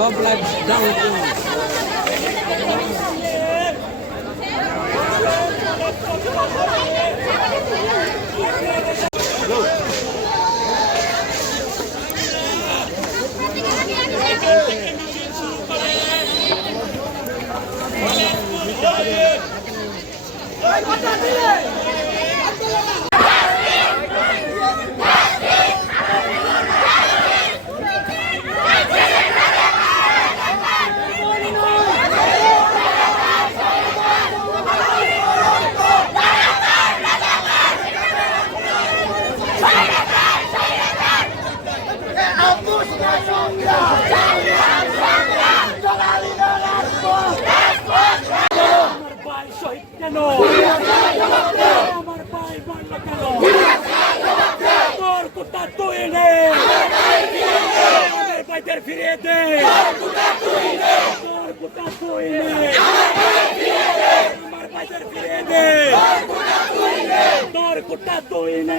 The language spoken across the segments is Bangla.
সব লাইভ ডাউনলোড করুন আমার ভাই শহীদ কেন আমার ভাই মারল কেন তোর কুত্তা তুই নে আমার ভাইদের ফিরিয়ে দে আমার ভাইদের ফিরিয়ে দে তোর কুত্তা তুই নে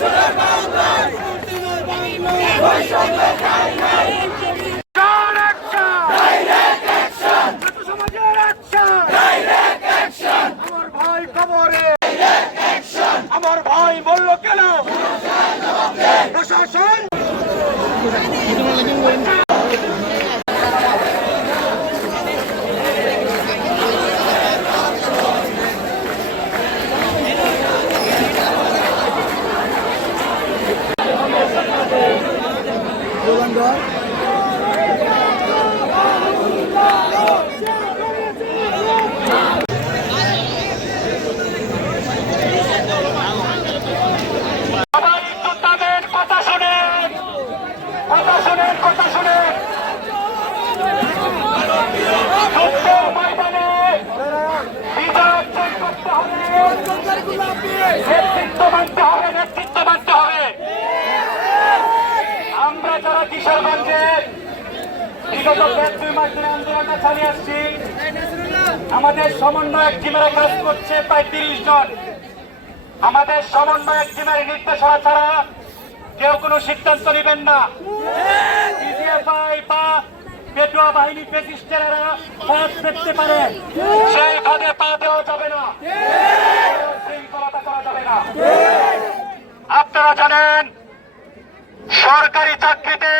রক্ত আমার ভাই খবরে আমার ভাই বলল কেন প্রশাসন সবাই যোদ্ধাদের কথা শুনেন কথা শুনেন কথা শুনেন যুদ্ধ ময়দানে বিজয় অর্জন করতে হবে নেতৃত্ব মানতে হবে নেতৃত্ব মানতে হবে আমরা যারা কিশোরগঞ্জের বিগত দেড় দুই মাস ধরে আন্দোলনটা চালিয়ে আসছি আমাদের সমন্বয়ক টিমেরা কাজ করছে প্রায় তিরিশ জন। আমাদের সমন্বয়ক টিমের নির্দেশনা ছাড়া কেউ কোনো সিদ্ধান্ত নেবেন না। বা পেটুয়া বাহিনী পেজিস্টারেরা পথ পেতে পারে। সেই ফাঁদে পা দেওয়া যাবে না। আপনারা জানেন, সরকারি চাকরিতে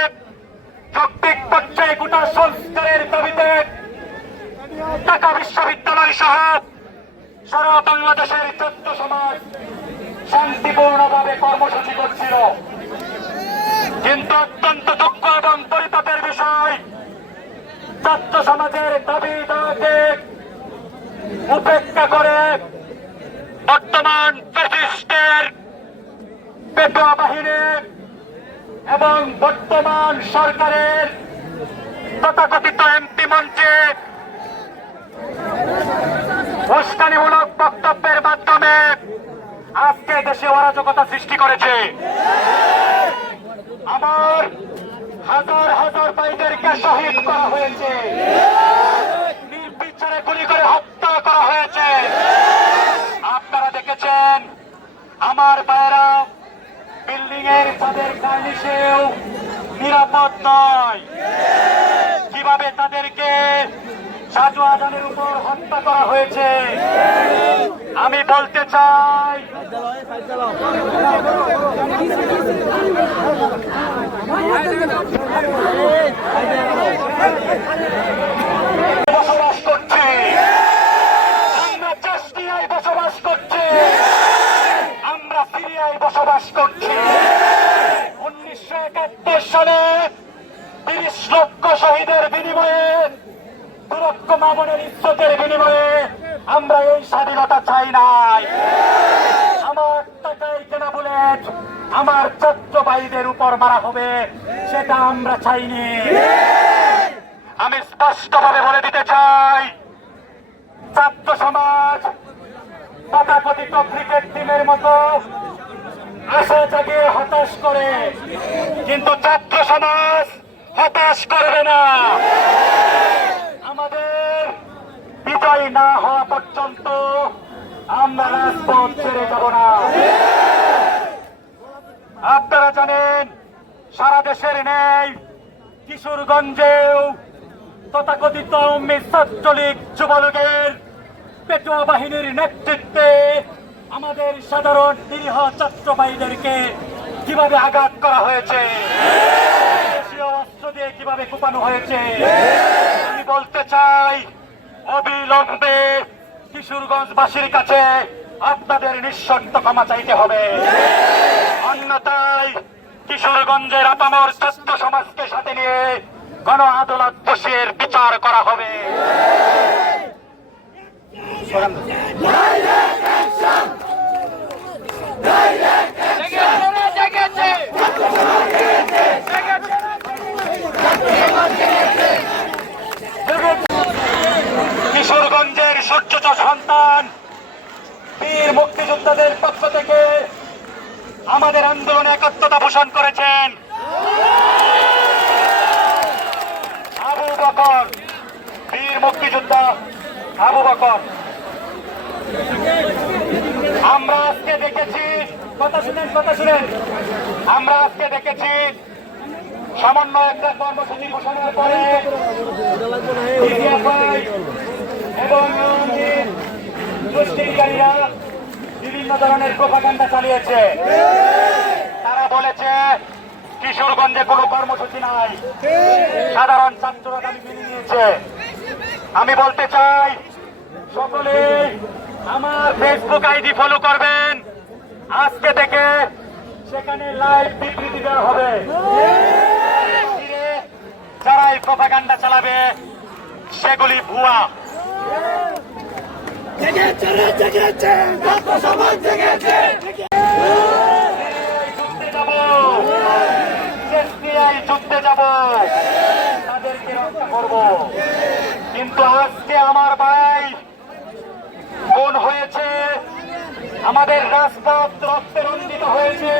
যৌক্তিক পর্যায়ে গোটা সংস্কারের দাবিতে ঢাকা বিশ্ববিদ্যালয় সহ সারা বাংলাদেশের ছাত্র সমাজ শান্তিপূর্ণভাবে কর্মসূচি করছিল। কিন্তু অত্যন্ত দুঃখ এবং পরিতাপের বিষয় ছাত্র সমাজের দাবি দাওয়াকে উপেক্ষা করে বর্তমান ব্রিটিশদের পেটোয়া বাহিনীর এবং বর্তমান সরকারের তথাকথিত এমপি মঞ্চে উস্কানিমূলক বক্তব্যের মাধ্যমে আজকে দেশে অরাজকতা সৃষ্টি করেছে। আমার হাজার হাজার ভাইদেরকে শহীদ করা হয়েছে। নির্বিচারে গুলি করে হত্যা করা হয়েছে। আপনারা দেখেছেন, আমার ভাইরা বিল্ডিং এর তাদের কার্নিশেও নিরাপদ নয়। কীভাবে তাদেরকে সাজু আজানের উপর হত্যা করা হয়েছে? আমি বলতে চাই আমরা চেষ্টিয়ায় বসবাস করছে আমরা সিরিয়ায় বসবাস করছি উনিশশো একাত্তর সালে তিরিশ লক্ষ শহীদের বিনিময়ে দু মামনের ইজ্জতের বিনিময়ে আমরা এই স্বাধীনতা চাই নাই। বুলেট আমার ছাত্র উপর মারা হবে, সেটা আমরা চাইনি। আমি স্পষ্টভাবে বলে দিতে চাই, ছাত্র সমাজ, তথাকথিত ক্রিকেট টিমের মতো আশা জাগিয়ে হতাশ করে। কিন্তু ছাত্র সমাজ হতাশ করবে না। আমাদের বিজয় না হওয়া পর্যন্ত আমরা রাজপথ ছেড়ে যাব না। আপনারা জানেন, সারা দেশের নেই, কিশোরগঞ্জেও তথাকথিত ছাত্রলীগ যুবলীগের পেটুয়া বাহিনীর নেতৃত্বে আমাদের সাধারণ নিরীহ ছাত্র ভাইদেরকে কীভাবে আঘাত করা হয়েছে? অস্ত্র দিয়ে কীভাবে কোপানো হয়েছে? আমি বলতে চাই, অবিলম্বে কিশোরগঞ্জবাসীর কাছে আপনাদের নিঃশর্ত ক্ষমা চাইতে হবে। অন্যথায় কিশোরগঞ্জের আপামর ছাত্র সমাজকে সাথে নিয়ে গণ আদালত বসের বিচার করা হবে। কিশোরগঞ্জের সূর্যচ সন্তান, বীর মুক্তিযোদ্ধাদের পক্ষ থেকে আমাদের আন্দোলনে একাত্মতা পোষণ করেছেন। আবু বকর, বীর মুক্তিযোদ্ধা আবু বকর। আমরা আজকে দেখেছি, কথা শুনেন কথা শুনেন। আমরা আজকে দেখেছি সামান্য একটা কর্মসূচি ঘোষণার পরে এবং দুষ্কৃতিকারীরা বিভিন্ন ধরনের প্রোপাগান্ডা চালিয়েছে। তারা বলেছে, কিশোরগঞ্জে কোনো কর্মসূচি নাই। সাধারণ ছাত্ররা দাবি মেনে নিয়েছে। আমি বলতে চাই সকলে আমার ফেসবুক আইডি ফলো করবেন। আজকে থেকে সেখানে লাইভ বিবৃতি দেওয়া হবে। যারা এই প্রপাগান্ডা চালাবে, সেগুলি ভুয়া। যুদ্ধে যাব এসবিআই যুদ্ধে যাব তাদেরকে রক্ষা করব কিন্তু আজকে আমার ভাই কোন হয়েছে আমাদের রাজপথ রক্তে রঞ্জিত হয়েছে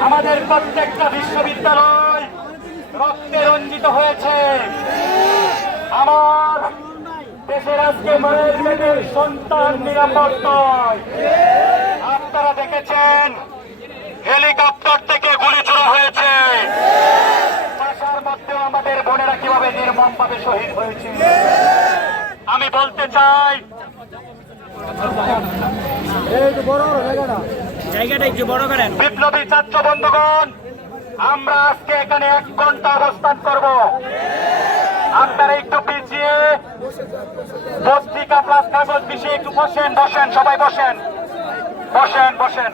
আমাদের প্রত্যেকটা বিশ্ববিদ্যালয় রক্তে রঞ্জিত হয়েছে। আমার দেশের আজকে মায়ের মেয়েদের সন্তান নিরাপদ নয়। আপনারা দেখেছেন হেলিকপ্টার থেকে গুলি ছোড়া হয়েছে। ভাষার মধ্যেও আমাদের বোনেরা কীভাবে নির্মম ভাবে শহীদ হয়েছে? আমি বলতে চাই জায়গাটা একটু বড় করেন। বিপ্লবী ছাত্র বন্ধুগণ আমরা আজকে এখানে এক ঘণ্টা অবস্থান করব। আপনারা একটু পিছিয়ে। পত্রিকা প্লাস কাগজ পিছিয়ে একটু বসেন বসেন সবাই বসেন। বসেন বসেন।